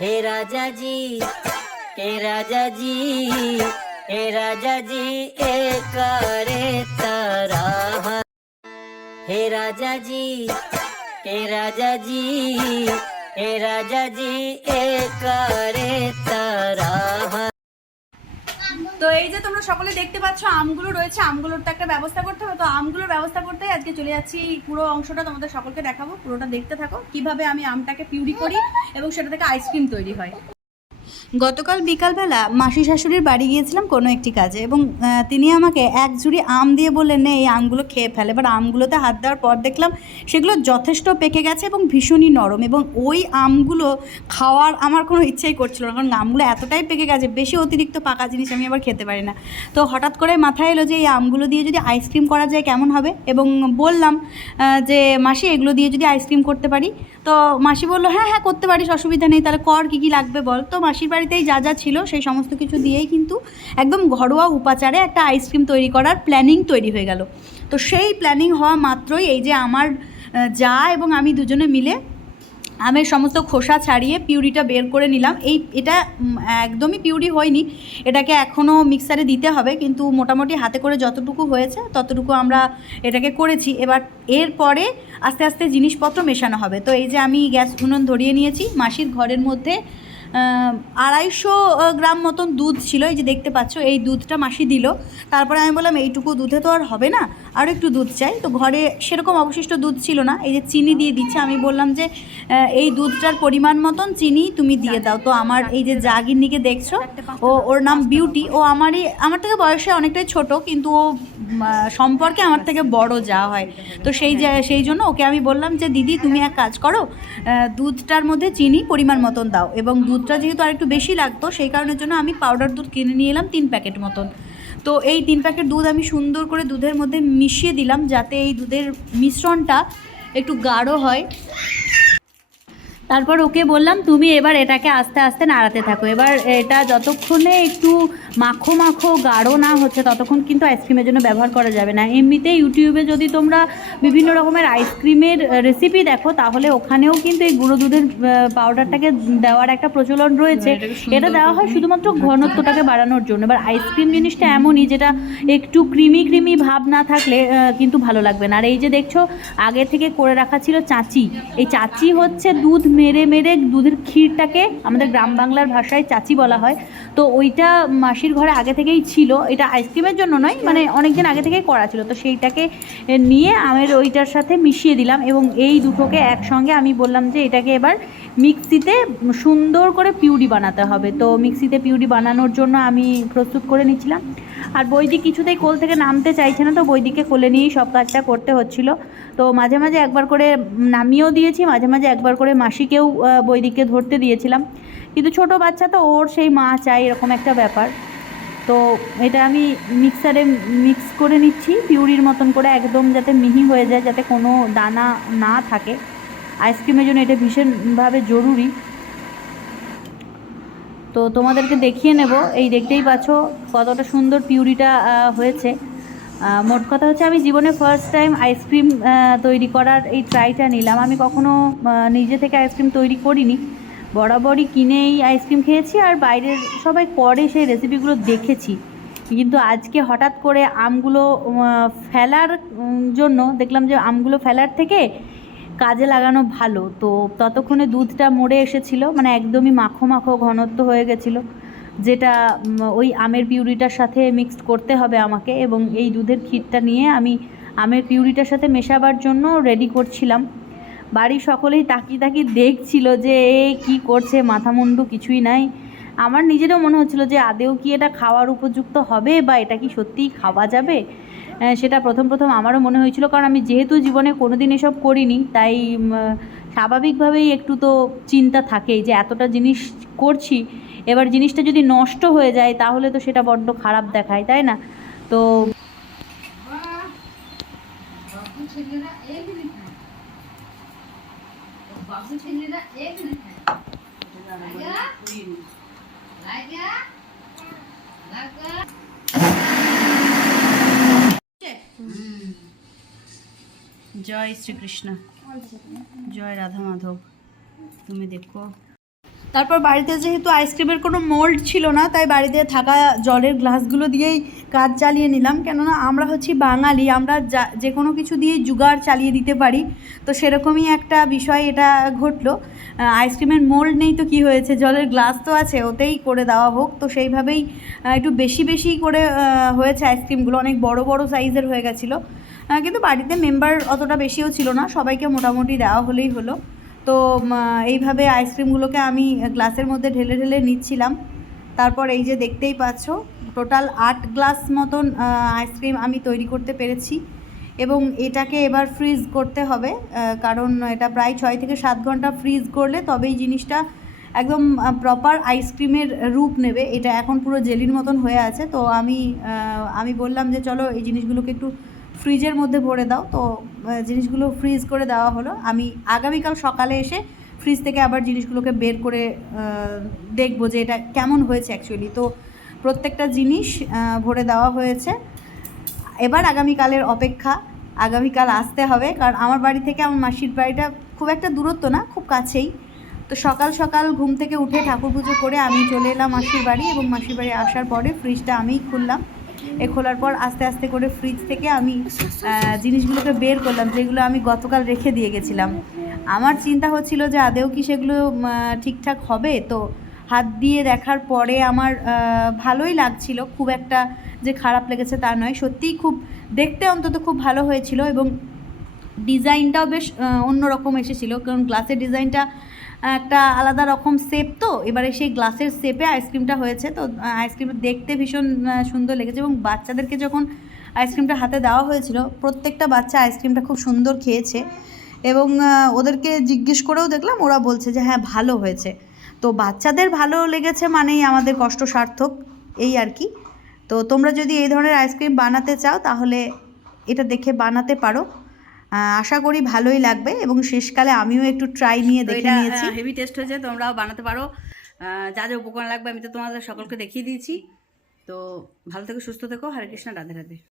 হে রাজাজি হে রাজাজি হে রাজাজি, এ করে তারা হে রাজাজি হে রাজাজি হে রাজাজি, এ করে তো এই যে তোমরা সকলে দেখতে পাচ্ছ, আমগুলো রয়েছে, আমগুলোর তো একটা ব্যবস্থা করতে হবে। তো আমগুলোর ব্যবস্থা করতে আজকে চলে যাচ্ছি। পুরো অংশটা তোমাদের সকলকে দেখাবো। পুরোটা দেখতে থাকো। কীভাবে আমি আমটাকে পিউরি করি এবং সেটা থেকে আইসক্রিম তৈরি হয়। গতকাল বিকালবেলা মাসি শাশুড়ির বাড়ি গিয়েছিলাম কোনো একটি কাজে এবং তিনি আমাকে এক ঝুড়ি আম দিয়ে বললেন এই আমগুলো খেয়ে ফেলে। এবার আমগুলোতে হাত দেওয়ার পর দেখলাম সেগুলো যথেষ্ট পেকে গেছে এবং ভীষণই নরম এবং ওই আমগুলো খাওয়ার আমার কোনো ইচ্ছাই করছিল না, কারণ আমগুলো এতটাই পেকে গেছে, বেশি অতিরিক্ত পাকা জিনিস আমি আবার খেতে পারি না। তো হঠাৎ করে মাথায় এলো যে এই আমগুলো দিয়ে যদি আইসক্রিম করা যায় কেমন হবে? এবং বললাম যে মাসি, এগুলো দিয়ে যদি আইসক্রিম করতে পারি? তো মাসি বলল হ্যাঁ হ্যাঁ করতে পারিস, অসুবিধা নেই, তাহলে কর, কী কী লাগবে বল? তো মাসির বাড়িতেই যা যা ছিল সেই সমস্ত কিছু দিয়েই কিন্তু একদম ঘরোয়া উপাচারে একটা আইসক্রিম তৈরি করার প্ল্যানিং তৈরি হয়ে গেল। তো সেই প্ল্যানিং হওয়া মাত্রই এই যে আমার যা এবং আমি দুজনে মিলে আমের সমস্ত খোসা ছাড়িয়ে পিউরিটা বের করে নিলাম। এই, এটা একদমই পিউরি হয়নি। এটাকে এখনও মিক্সারে দিতে হবে, কিন্তু মোটামুটি হাতে করে যতটুকু হয়েছে ততটুকু আমরা এটাকে করেছি। এবার এরপরে আস্তে আস্তে জিনিসপত্র মেশানো হবে। তো এই যে আমি গ্যাস উনুন ধরিয়ে নিয়েছি। মাসির ঘরের মধ্যে আড়াইশো গ্রাম মতন দুধ ছিল, এই যে দেখতে পাচ্ছ, এই দুধটা মাসি দিল। তারপরে আমি বললাম, এইটুকু দুধে তো আর হবে না আরও একটু দুধ চাই। তো ঘরে সেরকম অবশিষ্ট দুধ ছিল না, এই যে চিনি দিয়ে দিচ্ছে। আমি বললাম যে এই দুধটার পরিমাণ মতন চিনি তুমি দিয়ে দাও। তো আমার এই যে জাগিন্নিকে দেখছ, ও, ওর নাম বিউটি। ও আমারই, আমার থেকে বয়সে অনেকটাই ছোট, কিন্তু ও সম্পর্কে আমার থেকে বড় যা হয়। তো সেই সেই জন্য ওকে আমি বললাম যে, দিদি, তুমি এক কাজ করো দুধটার মধ্যে চিনি পরিমাণ মতন দাও। এবং দুধটা যেহেতু আর একটু বেশি লাগতো, সেই কারণের জন্য আমি পাউডার দুধ কিনে নিয়ে এলাম তিন প্যাকেট মতন। তো এই তিন প্যাকেট দুধ আমি সুন্দর করে দুধের মধ্যে মিশিয়ে দিলাম, যাতে এই দুধের মিশ্রণটা একটু গাঢ় হয়। তারপর ওকে বললাম তুমি এবার এটাকে আস্তে আস্তে নাড়াতে থাকো। এবার এটা যতক্ষণে একটু মাখো মাখো গাঢ় না হচ্ছে ততক্ষণ কিন্তু আইসক্রিমের জন্য ব্যবহার করা যাবে না। এমনিতে ইউটিউবে যদি তোমরা বিভিন্ন রকমের আইসক্রিমের রেসিপি দেখো তাহলে ওখানেও কিন্তু এই গুঁড়ো দুধের পাউডারটাকে দেওয়ার একটা প্রচলন রয়েছে। এটা দেওয়া হয় শুধুমাত্র ঘনত্বটাকে বাড়ানোর জন্য। এবার আইসক্রিম জিনিসটা এমনই যেটা একটু ক্রিমি ক্রিমি ভাব না থাকলে কিন্তু ভালো লাগবে না। আর এই যে দেখছ আগে থেকে করে রাখা ছিল চাচি। এই চাচি হচ্ছে দুধ মেরে মেরে দুধের ক্ষীরটাকে আমাদের গ্রাম বাংলার ভাষায় চাচি বলা হয়। তো ওইটা মাসির ঘরে আগে থেকেই ছিল। এটা আইসক্রিমের জন্য নয় মানে অনেক দিন আগে থেকেই করা ছিল। তো সেইটাকে নিয়ে আমের ওইটার সাথে মিশিয়ে দিলাম এবং এই দুটোকে একসঙ্গে আমি বললাম যে এটাকে এবার মিক্সিতে সুন্দর করে পিউরি বানাতে হবে। তো মিক্সিতে পিউরি বানানোর জন্য আমি প্রস্তুত করে নিচ্ছিলাম। আর বৈদিক কিছুতেই কোল থেকে নামতে চাইছে না তো বৈদিককে কোলে নিয়েই সব কাজটা করতে হচ্ছিল। তো মাঝে মাঝে একবার করে নামিয়েও দিয়েছি মাঝে মাঝে একবার করে মাসিকেও আহ, বৈদিককে ধরতে দিয়েছিলাম। কিন্তু ছোট বাচ্চা তো ওর সেই মা চাই এরকম একটা ব্যাপার। তো এটা আমি মিক্সারে মিক্স করে নিচ্ছি পিউরির মতন করে একদম যাতে মিহি হয়ে যায় যাতে কোনো দানা না থাকে। আইসক্রিমের জন্য এটা ভীষণভাবে জরুরি। তো তোমাদেরকে দেখিয়ে নেব। এই দেখতেই পাচ্ছ কতটা সুন্দর পিউরিটা হয়েছে। মোট কথা হচ্ছে আমি জীবনে ফার্স্ট টাইম আইসক্রিম তৈরি করার এই ট্রাইটা নিলাম। আমি কখনো নিজে থেকে আইসক্রিম তৈরি করিনি। বরাবরই কিনেই আইসক্রিম খেয়েছি আর বাইরের সবাই করে সেই রেসিপিগুলো দেখেছি। কিন্তু আজকে হঠাৎ করে আমগুলো ফেলার জন্য দেখলাম যে আমগুলো ফেলার থেকে কাজে লাগানো ভালো। তো ততক্ষণে দুধটা মরে এসেছিল মানে একদমই মাখো মাখো ঘনত্ব হয়ে গেছিল, যেটা ওই আমের পিউরিটার সাথে মিক্সড করতে হবে আমাকে এবং এই দুধের ক্ষীরটা নিয়ে আমি আমের পিউরিটার সাথে মেশাবার জন্য রেডি করছিলাম। বাড়ির সকলেই তাকিয়ে তাকিয়ে দেখছিল যে, এ, কী করছে? মাথা মুন্ডু কিছুই নাই। আমার নিজেরও মনে হচ্ছিল যে, আদেও কি এটা খাওয়ার উপযুক্ত হবে বা এটা কি সত্যিই খাওয়া যাবে? সেটা প্রথম প্রথম আমারও মনে হয়েছিল। কারণ আমি যেহেতু জীবনে কোনোদিন এসব করিনি, তাই স্বাভাবিকভাবেই একটু তো চিন্তা থাকেই যে এতটা জিনিস করছি, এবার জিনিসটা যদি নষ্ট হয়ে যায় তাহলে তো সেটা বড্ড খারাপ দেখায়, তাই না? তো জয় শ্রীকৃষ্ণ। জয় রাধা মাধব। তুমি দেখো। তারপর বাড়িতে যেহেতু আইসক্রিমের কোনো মোল্ড ছিল না, তাই বাড়িতে থাকা জলের গ্লাসগুলো দিয়েই কাজ চালিয়ে নিলাম। কেননা আমরা হচ্ছি বাঙালি, আমরা যা যে কোনো কিছু দিয়ে জুগাড় চালিয়ে দিতে পারি। তো সেরকমই একটা বিষয় এটা ঘটলো। আইসক্রিমের মোল্ড নেই তো কি হয়েছে? জলের গ্লাস তো আছে, ওতেই করে দেওয়া হোক। তো সেইভাবেই একটু বেশি বেশি করে হয়েছে আইসক্রিমগুলো অনেক বড় বড় সাইজের হয়ে গেছিল। কিন্তু বাড়িতে মেম্বার অতটা বেশিও ছিল না। সবাইকে মোটামুটি দেওয়া হলেই হলো। তো এইভাবে আইসক্রিমগুলোকে আমি গ্লাসের মধ্যে ঢেলে ঢেলে নিচ্ছিলাম। তারপর এই যে দেখতেই পাচ্ছ টোটাল আট গ্লাস মতন আইসক্রিম আমি তৈরি করতে পেরেছি। এবং এটাকে এবার ফ্রিজ করতে হবে কারণ এটা প্রায় ছয় থেকে সাত ঘণ্টা ফ্রিজ করলে তবেই জিনিসটা একদম প্রপার আইসক্রিমের রূপ নেবে। এটা এখন পুরো জেলির মতন হয়ে আছে। তো আমি আমি বললাম যে, চলো এই জিনিসগুলোকে একটু ফ্রিজের মধ্যে ভরে দাও। তো জিনিসগুলো ফ্রিজ করে দেওয়া হলো। আমি আগামীকাল সকালে এসে ফ্রিজ থেকে আবার জিনিসগুলোকে বের করে দেখব যে এটা কেমন হয়েছে অ্যাকচুয়ালি তো, প্রত্যেকটা জিনিস ভরে দেওয়া হয়েছে। এবার আগামীকালের অপেক্ষা, আগামীকাল আসতে হবে। কারণ আমার বাড়ি থেকে আমার মাসির বাড়িটা খুব একটা দূরত্ব না, খুব কাছেই। তো সকাল সকাল ঘুম থেকে উঠে ঠাকুর পুজো করে আমি চলে এলাম মাসির বাড়ি এবং মাসির বাড়ি আসার পরে ফ্রিজটা আমিই খুললাম। এ খোলার পর আস্তে আস্তে করে ফ্রিজ থেকে আমি জিনিসগুলোকে বের করলাম, যেগুলো আমি গতকাল রেখে দিয়ে গেছিলাম। আমার চিন্তা হচ্ছিল যে আদেও কি সেগুলো ঠিকঠাক হবে? তো হাত দিয়ে দেখার পরে আমার ভালোই লাগছিল। খুব একটা যে খারাপ লেগেছে তা নয়। সত্যিই খুব, দেখতে অন্তত খুব ভালো হয়েছিল এবং ডিজাইনটাও বেশ অন্যরকম এসেছিল। কারণ গ্লাসের ডিজাইনটা একটা আলাদা রকম শেপ তো। এবারে সেই গ্লাসের শেপে আইসক্রিমটা হয়েছে। তো আইসক্রিমটা দেখতে ভীষণ সুন্দর লেগেছে এবং বাচ্চাদেরকে যখন আইসক্রিমটা হাতে দেওয়া হয়েছিল, প্রত্যেকটা বাচ্চা আইসক্রিমটা খুব সুন্দর খেয়েছে। এবং ওদেরকে জিজ্ঞেস করেও দেখলাম, ওরা বলছে যে হ্যাঁ ভালো হয়েছে। তো বাচ্চাদের ভালো লেগেছে মানেই আমাদের কষ্ট সার্থক, এই আর কি। তো তোমরা যদি এই ধরনের আইসক্রিম বানাতে চাও, তাহলে এটা দেখে বানাতে পারো। আশা করি ভালোই লাগবে এবং শেষকালে আমিও একটু ট্রাই নিয়ে দেখে এটা নিয়েছি। হেভি টেস্ট হয়েছে তোমরাও বানাতে পারো। যা যা উপকরণ লাগবে আমি তো তোমাদের সকলকে দেখিয়ে দিয়েছি। তো ভালো থেকো সুস্থ থেকো। হরে কৃষ্ণ রাধে রাধে।